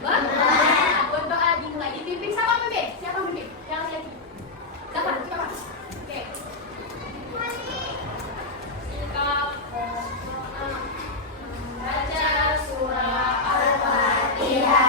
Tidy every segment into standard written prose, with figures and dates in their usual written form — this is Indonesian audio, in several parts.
Berdoa dimulai. Dipimpin sama pemimpin. Siapa pemimpin? Yang laki-laki. Siapa? Siapa? Oke. Sikap berdoa. Baca surah Al-Fatihah.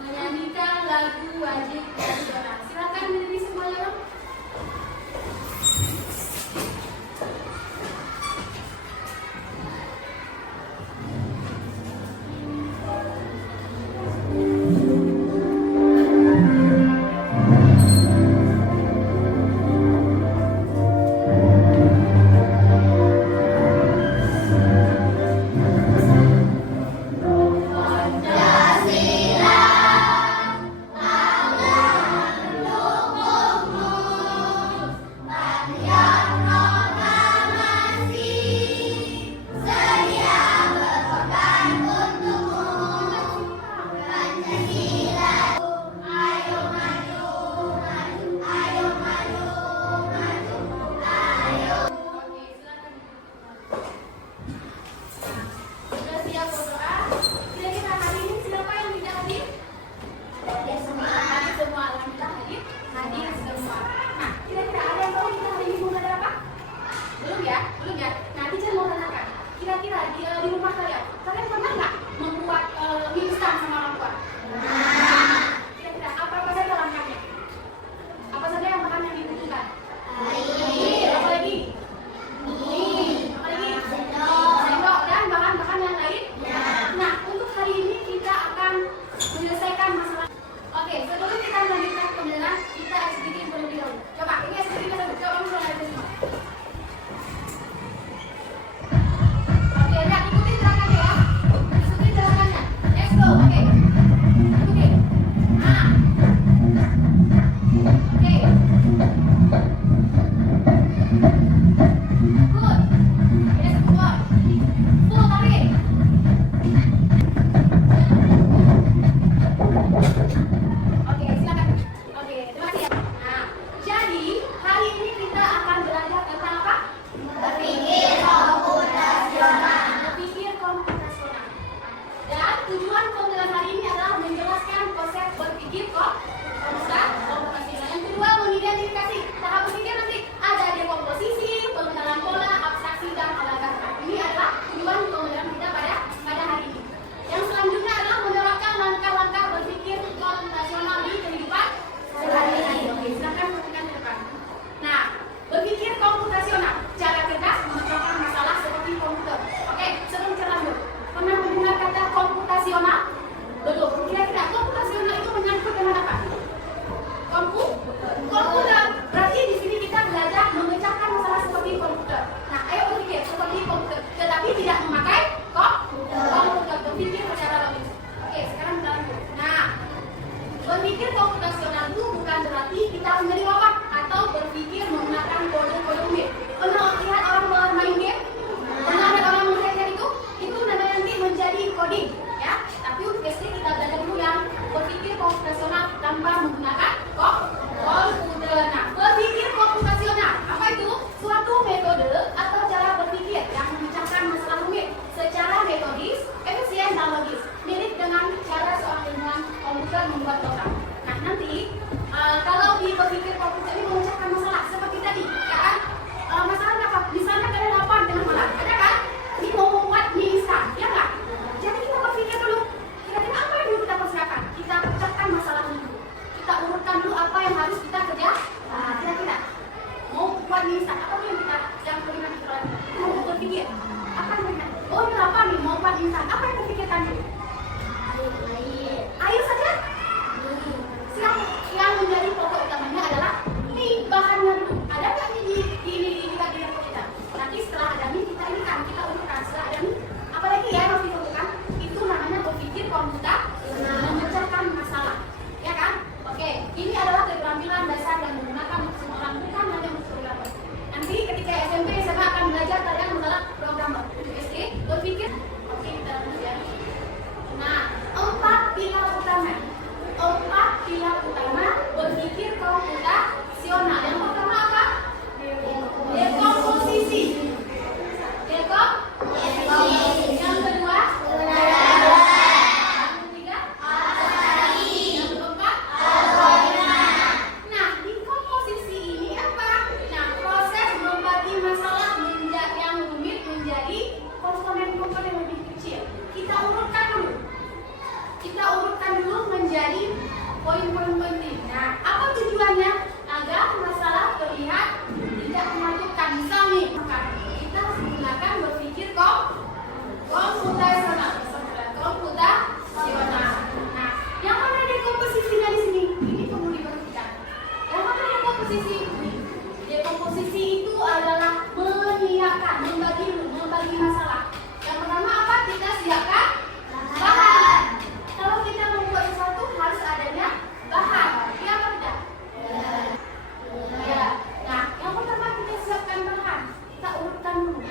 Menyanyikan lagu wajib nasional. Silakan berdiri semuanya. Di rumah kalian pernah nggak membuat mie instan sama orang tua? Kira-kira apa saja langkahnya? Apa saja yang bahan yang dibutuhkan? Air. Apa lagi? Mie. Apa lagi? Sendok dan bahan-bahan yang lain. Nah, untuk hari ini kita akan menyelesaikan masalah. Oke, sebelum kita melanjutkan pembelajaran, kita sedikit terlebih dahulu. Coba, ini sedikit dahulu. Coba kamu mulai dari sini. Berpikir komputasional itu bukan berarti kita menjadi robot atau berpikir menggunakan kode-kode rumit. Pernah lihat orang bermain game? Pernah lihat orang menghacker itu namanya nanti menjadi coding, ya. Tapi untuk SD kita belajar dulu yang berpikir komputasional tanpa menggunakan komputer. Nah, berpikir komputasional apa itu? Suatu metode atau cara berpikir yang memecahkan masalah rumit secara metodis, efisien dan logis, mirip dengan cara seorang ilmuwan komputer membuat program. Nah, nanti kalau di berpikir komputer Dekomposisi. Dekomposisi itu adalah menyiapkan, membagi masalah. Yang pertama apa? Kita siapkan bahan. Kalau kita membuat sesuatu harus adanya bahan. Ya apa tidak? Ya. Nah, yang pertama kita siapkan bahan. Kita urutkan dulu.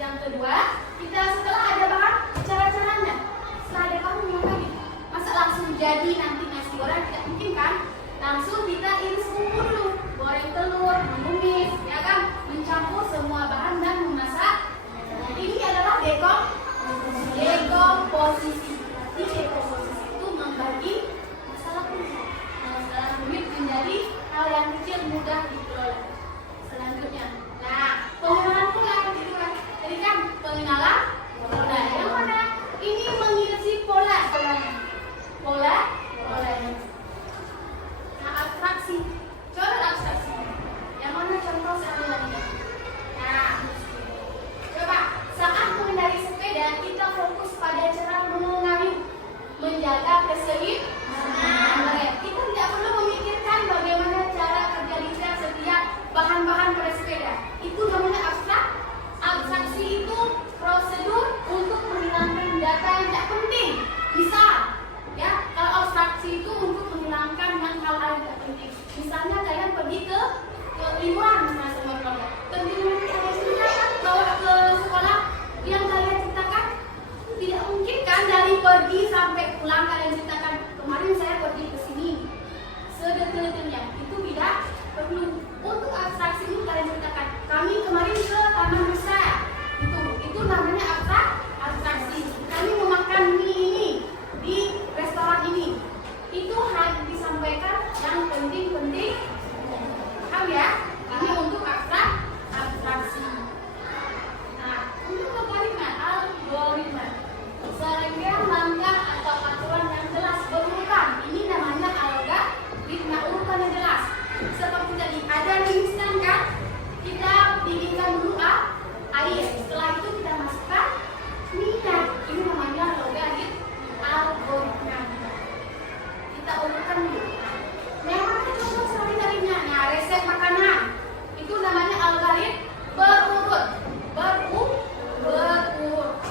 Yang kedua, kita setelah ada bahan, cara-caranya. Setelah ada bahan ngapain? Masa langsung jadi nanti nasi goreng tidak mungkin kan? Langsung kita iris bumbu dulu, goreng telur, menumis, ya kan? Mencampur semua bahan dan memasak. Ini adalah dekomposisi. Jadi dekomposisi itu membagi masalah rumit menjadi hal yang kecil mudah dikelola. Selanjutnya, nah pengenalan pola itu kan, tadi kan pengenalan pola. Yang mana ini mengisi polanya. Nah abstraksi, coba abstraksi. Yang mana contoh satu lagi? Nah, coba saat mengendarai sepeda kita fokus pada cara mengayuh, menjaga keseimbangan. Kita tidak perlu memikirkan bagaimana cara kerja detail setiap bahan-bahan pada sepeda. Itu namanya abstraksi itu prosedur untuk menghilangkan data yang tidak penting. Misal, ya, kalau abstraksi itu untuk menghilangkan hal-hal yang tidak penting. Misalnya kalian pergi ke liburan misalnya sama keluarga. Tentunya nanti ada cerita kan bawa ke sekolah yang kalian ceritakan. Tidak mungkin kan dari pergi sampai pulang kalian ceritakan kemarin saya pergi ke sini. Sedetail-detailnya itu tidak perlu. Untuk abstraksi ini kalian ceritakan kami kemarin ke Taman Besar. Itu namanya abstraksi. Kami memakan mie ini di restoran ini. Itu harus disampaikan yang penting-penting. Paham ya? Ini untuk abstraksi. Nah, untuk algoritma. Serangkaian langkah atau aturan yang jelas berurutan. Ini namanya algoritma, urutan yang jelas. Seperti tadi ada mie instan kan? Kita dinginkan dulu air. Setelah itu kita masukkan minyak. Ini namanya algoritma. Kita urutkan dulu. Memang kita contoh sehari-harinya. Nah, resep makanan itu namanya algoritma berurut.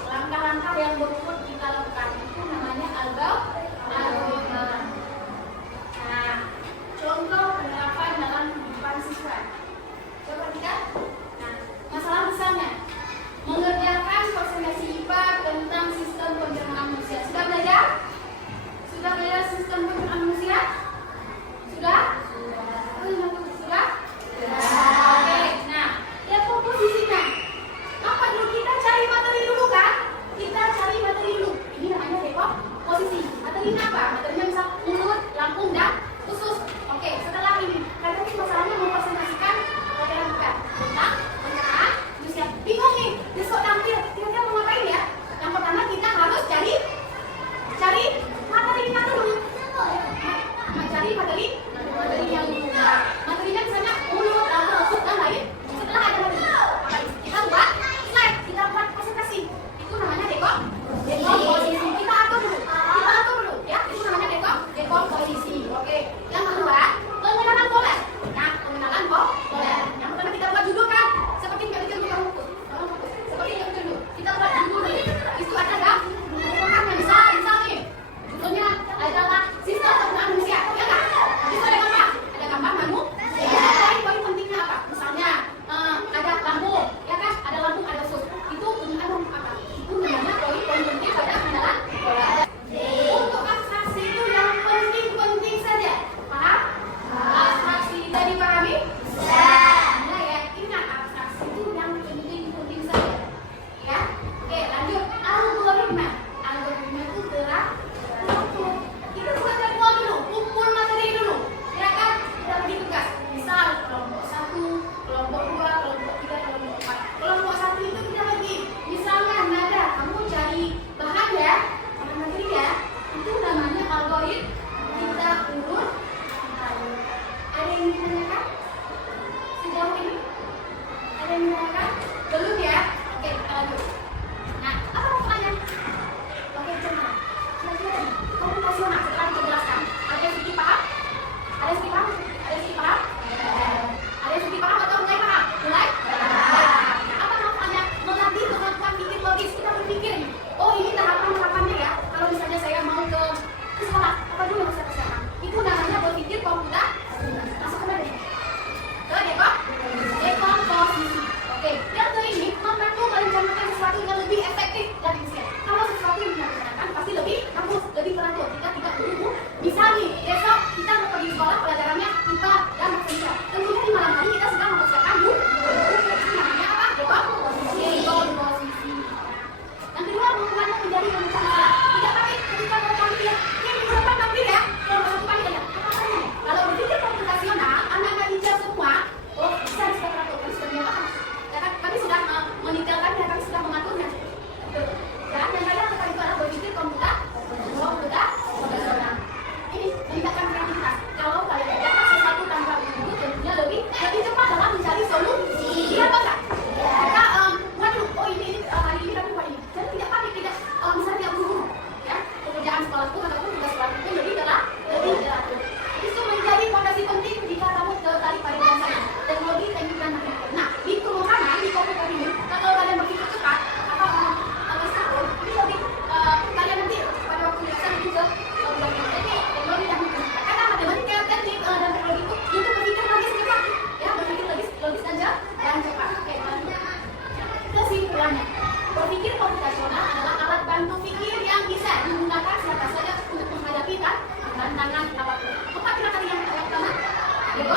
Langkah-langkah yang berurut kita lakukan itu namanya algoritma. Nah, contoh penerapan dalam kehidupan siswa. Coba lihat. Nah, masalah misalnya mengerjakan presentasi IPA tentang sistem pencernaan manusia. Sudah belajar sistem pencernaan manusia?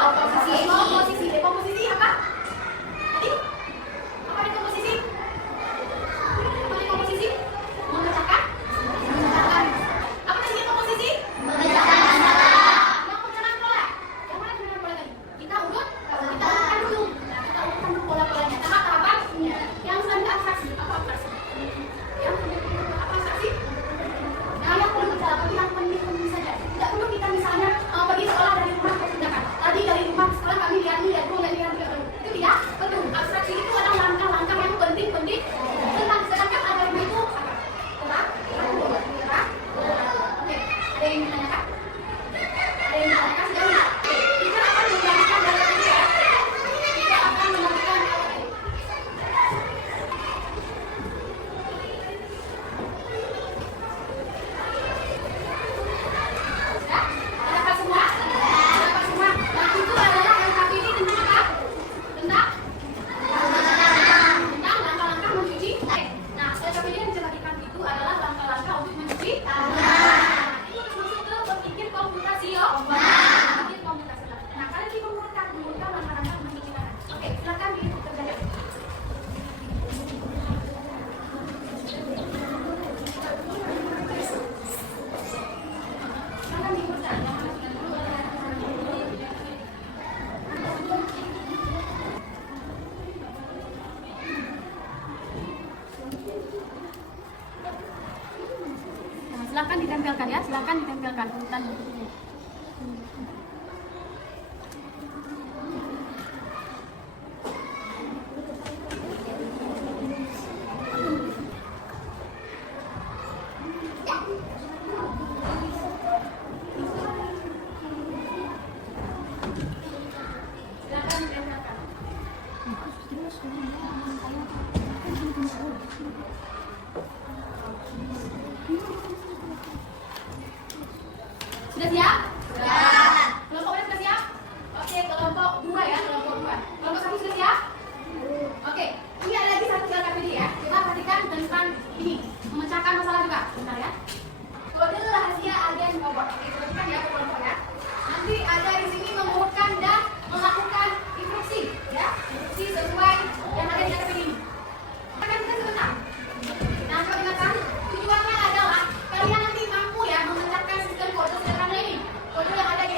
Komposisi. Dekomposisi apa? Tadi? Apa dekomposisi? Apa dekomposisi? Memecahkan? Apa tadi dekomposisi? Yang pencernaan pola. Yang mana pencernaan pola tadi? Kita urutkan dulu. Nah, kita urutkan dulu pola-polanya. Tahap-tahapan. Yang selanjutnya abstraksi. Apa abstraksi? Yang apa abstraksi? Nah, yang perlu kita lakukan yang penting saja. Tidak perlu kita misalnya pergi sekolah dari rumah ke tindakan. Tadi dari rumah sekolah kami lihat dulu. Itu tidak perlu. Abstraksi itu adalah langkah-langkah yang penting-penting. Sedangkan algoritma itu apa? Terang? Oke. Ada yang ditanyakan? Ada yang ditanyakan sejauh ini? Kita akan menjelaskan dari ini ya. Kita akan menjelaskan apa tadi? Ada semua? Nah, itu adalah yang satu ini tentang apa? Tentang langkah-langkah mencuci. Nah, SKPD yang bisa bagikan itu adalah langkah-langkah untuk mencuci. Itu masuk ke berpikir komputasi yo. Berpikir komputasi. Nah, kalian dipermudah langkah-langkah mencuci tangan. Oke, silakan dikerjakan. Silakan dikerjakan. Silakan ditempelkan ya, silakan ditempelkan urutan bentuknya. Silakan ditempelkan. Sudah siap? Sudah. Kelompoknya sudah siap? Oke, kelompok 2 ya, kelompok 2. Kelompok 1 sudah siap? Oke, ini ada lagi satu KPD ya. Coba perhatikan tentang ini, memecahkan masalah juga. Bentar ya. Kode rahasia agen robot. Oke, perhatikan ya kelompok ya. Nanti ada di sini mengumpulkan dan melakukan instruksi ya. Instruksi sesuai yang ada di KPD ini. Akan kita sebentar. Nah, coba ingatkan, tujuannya adalah kalian nanti mampu ya memecahkan sistem kode sederhana ini. Kode yang ada di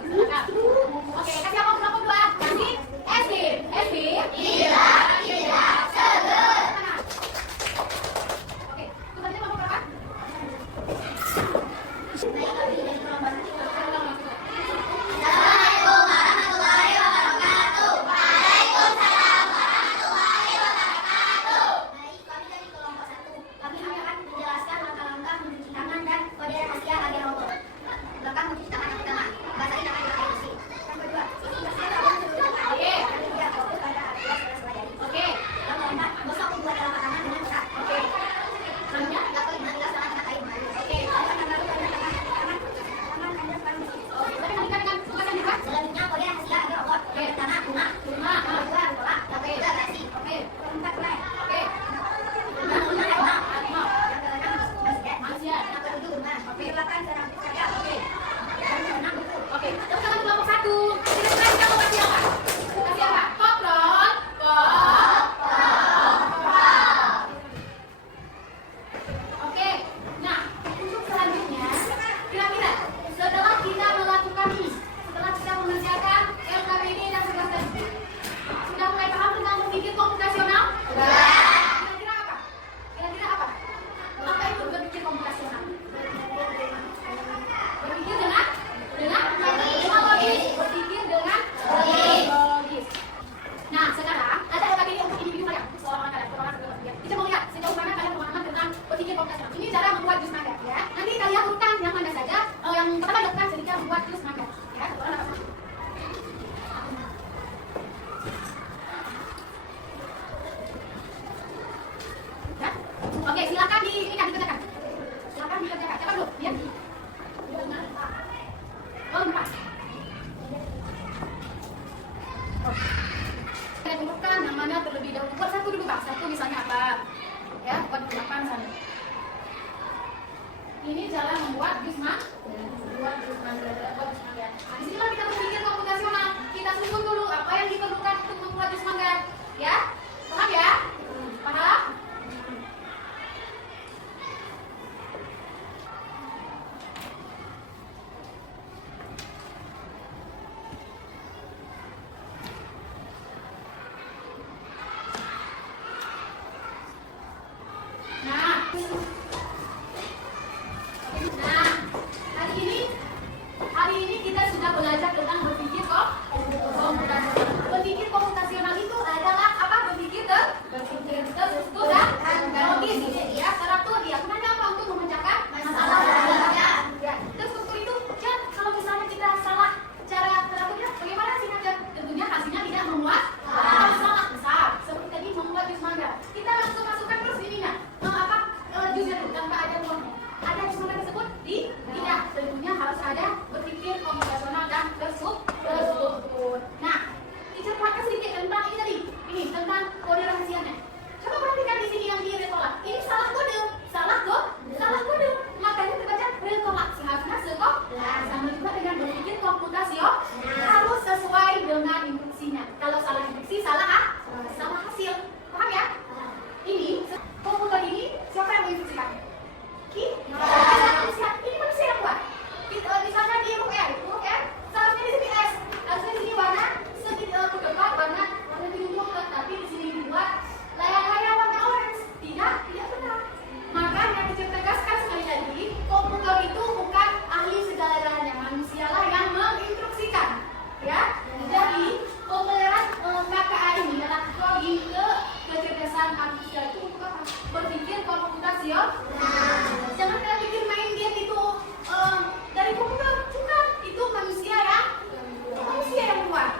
silakan. Oke, kasih apa kelompok 2? Kasih SD. SD. Tidak sebut. Oke, tugasnya kelompok berapa? Oke, silakan dikerjakan. Silakan dikerjakan. Siapa dulu? Ya. Oh, lupa. Saya tentukan namanya terlebih dahulu. Buat satu dulu, Pak. Satu misalnya apa? Ya, buat apa misalnya? Ini cara membuat jus mangga. Buat jus mangga. Nah, di sinilah kita berpikir komputasional. Kita susun dulu apa yang diperlukan untuk membuat jus mangga. Ya? Paham ya? Paham? Hari ini kita sudah belajar tentang berpikir komputasional. Berpikir komputasional itu adalah apa? Berpikir terstruktur dan logis, ya. Teratur dia. Gunanya apa? Untuk memecahkan masalah. Ya. Terstruktur itu, ya, kalau misalnya kita salah cara teraturnya, bagaimana hasilnya? Tentunya hasilnya tidak memuat masalah besar. Seperti tadi membuat jus mangga. Kita langsung masukkan terus ininya. Jusnya dulu tanpa ada ruangnya. Ada jus mangga tersebut? Tidak. Tentunya harus ada berpikir komputasional dan terstruktur. Nah, teacher buatkan sedikit tentang ini tadi. Ini tentang kode rahasianya. Coba perhatikan di sini yang di retolak. Ini salah kode. Salah kode. Makanya terbaca retolak. Seharusnya sekolah. Sama juga dengan berpikir komputasional. Harus sesuai dengan instruksinya. Kalau salah instruksi, salah hasil. Paham ya? Ini komputer ini siapa yang menginstruksikan? Ini manusia yang buat. Misalnya di huruf R, seharusnya di sini S, harusnya di sini warna sedikit kedekat warna biru coklat, tapi di sini dibuat layar-layar warna orange. Tidak benar. Makanya ditegaskan sekali lagi, komputer itu bukan ahli segala-galanya, manusialah yang menginstruksikan. Ya, jadi pemeliharaan KKA ini adalah login ke kecerdasan manusia itu untuk apa? Berpikir komputasional. Jangan kalian pikir main game itu dari komputer, bukan. Itu manusia yang buat.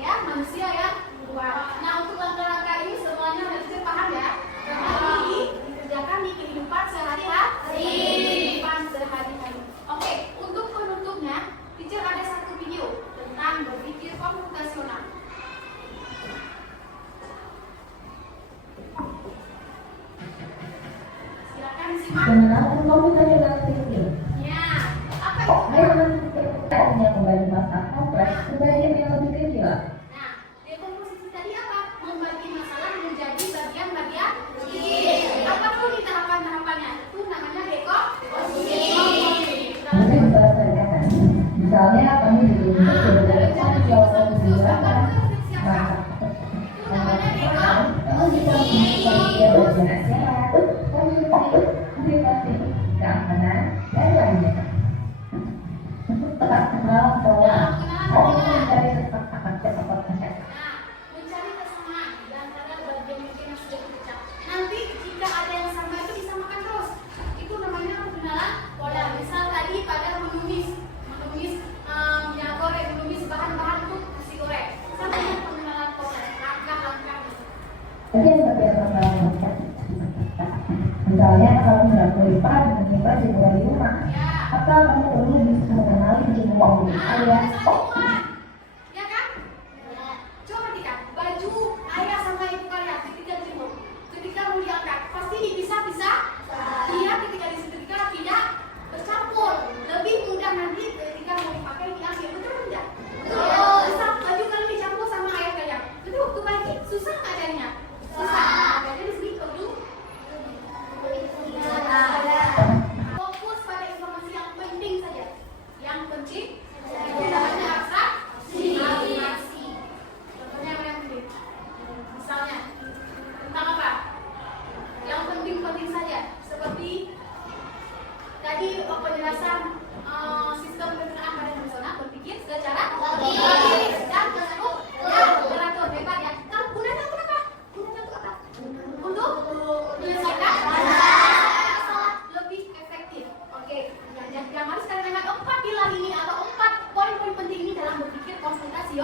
Ya, manusia yang buat. Nah, untuk langkah-langkah ini semuanya harus paham ya. Karena ini dikerjakan di kehidupan sehari-hari. Oke, untuk penutupnya, teacher ada satu video tentang berpikir komputasional. Silakan simak. Penerapan komputasional berpikir. Ya, apa itu? Hanya kembali masalah kompleks ke bagian yang lebih kecil. Nah, dekomposisi tadi apa? Membagi masalah menjadi bagian-bagian kecil. Apapun di tahapan-tahapannya, itu namanya dekomposisi. Mungkin bahasa dikatakan. Misalnya kami ditunjuk berdasarkan jawaban kedua, maka kamu bisa menjadi berencana sehat, konsumsi, privasi, keamanan, dan lainnya. Untuk tetap kenal bahwa kamu mencari kesepakat masyarakat. Mencari kesamaan di antara bagian mungkin yang sudah dipecah. Nanti jika ada yang sama itu disamakan terus. Itu namanya pengenalan pola. Misal tadi pada menumis minyak goreng, menumis bahan-bahan untuk nasi goreng. Sama dengan pengenalan pola, langkah-langkah. Jadi yang berbeda misalnya kalau nggak melipat menyimpan jumlah di rumah, maka kamu perlu bisa mengenali jumlah di ayah. Ya kan? Coba perhatikan baju ayah sama ibu kalian ketika jemur, ketika mau diangkat pasti dipisah-pisah. Dia ketika disetrika tidak bercampur. Lebih mudah nanti ketika mau dipakai diambil. Betul tidak? Misal baju kalian dicampur sama ayah kalian, itu waktu bagi susah nggak jadinya? Susah. Jadi di sini perlu fokus pada informasi yang penting saja. Yang penting tidak hanya abstraksi. Contohnya apa yang penting? Misalnya tentang apa? Yang penting-penting saja. Seperti tadi penjelasan sistem pencernaan pada nasional berpikir secara logis dan teratur. Hebat ya. Kalau gunanya untuk apa? Gunanya untuk apa? Untuk menyelesaikan masalah lebih efektif. Oke. Yang harus kalian ingat 4 pilar ini atau 4 poin-poin penting ini dalam berpikir konsultasi.